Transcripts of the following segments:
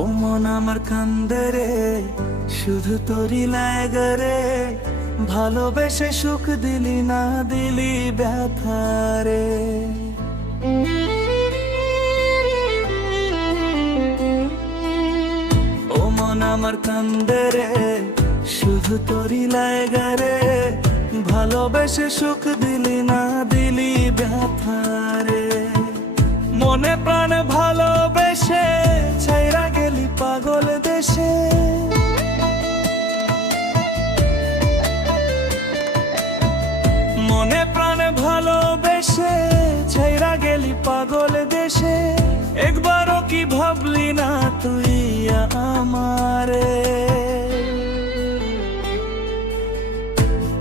ও মন আমার কান্দে রে, শুধু তোরই লাগে রে। ভালোবেসে সুখ দিলি না, দিলি ব্যথা রে। ও মন আমার কান্দে রে, শুধু তোরই লাগে রে। ভালোবেসে সুখ দিলি না, দিলি ব্যথা রে। মনে প্রাণে ভালোবেসে ছাইরা গেলি পাগল দেশে। মনে প্রাণে ভালোবেসে ছাইরা গেলি পাগল দেশে। একবারও কি ভাবলি না তুই আমারে?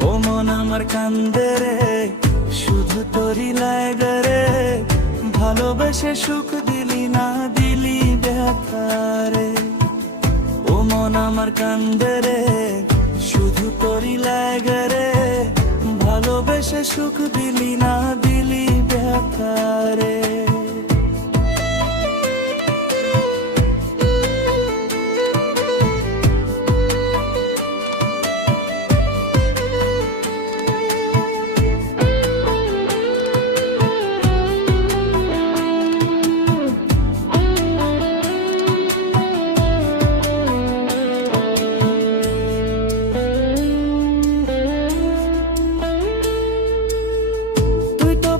ও মন আমার কান্দে রে, শুধু তোরই লাগে রে। ভালোবেসে সুখ দিলি না, দিলি ব্যথা রে। ও মন আমার কান্দে রে, শুধু তোরই লাগে রে। ভালোবেসে সুখ দিলি না, দিলি ব্যথা রে।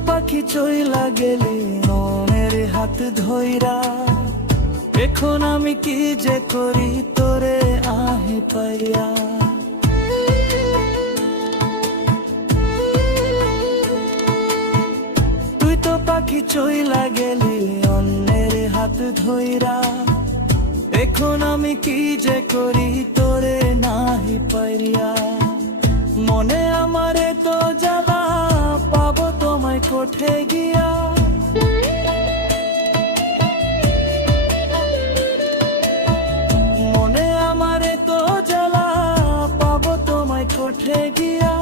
পাখি চইলা গেলি মনের হাত ধইরা। এখন আমি কি যে করি তোরে আহে পাইয়া। তুই তো পাখি চইলা গেলি অন্যের হাত ধইরা। এখন আমি কি যে করি তোরে নাহি পাইয়া। মনে আমারে তো জ্বালা, পাবো তোমায় কোঠে গিয়া। মনে আমারে তো জ্বালা, পাবো তোমায় কোঠে গিয়া।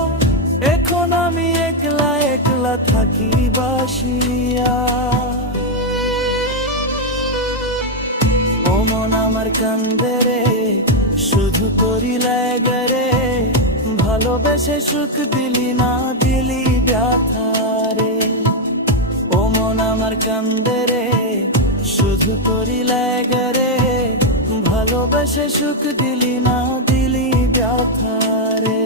এখন আমি একলা একলা থাকি বাসিয়া। ও মন আমার কান্দে রে, শুধু তোরই লাগে রে। ভালোবেসে সুখ দিলি না, দিলি ব্যথা রে। ও মন আমার কান্দে রে, শুধু তোরই লাগে রে। ভালোবেসে সুখ দিলি না, দিলি ব্যথা রে।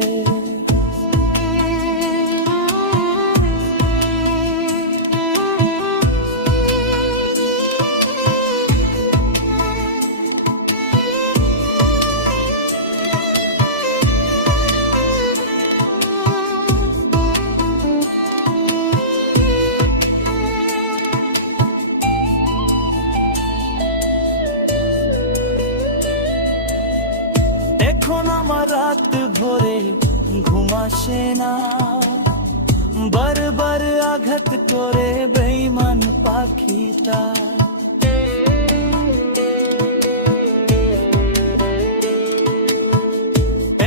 এখন আমার রাত ভরে ঘুম আসে না। বারবার আঘাত করে বেঈমান পাখিটা।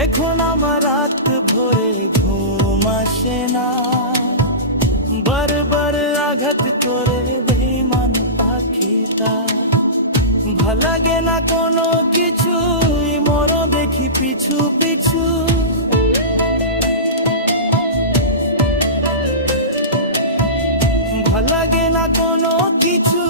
এখন আমার রাত ভরে ঘুম আসে না। বারবার আঘাত করে বেঈমান পাখিটা। ভাল লাগে না কোনো কিছু, মরো দেখি পিছু পিছু। ভাল লাগে না কোনো কিছু।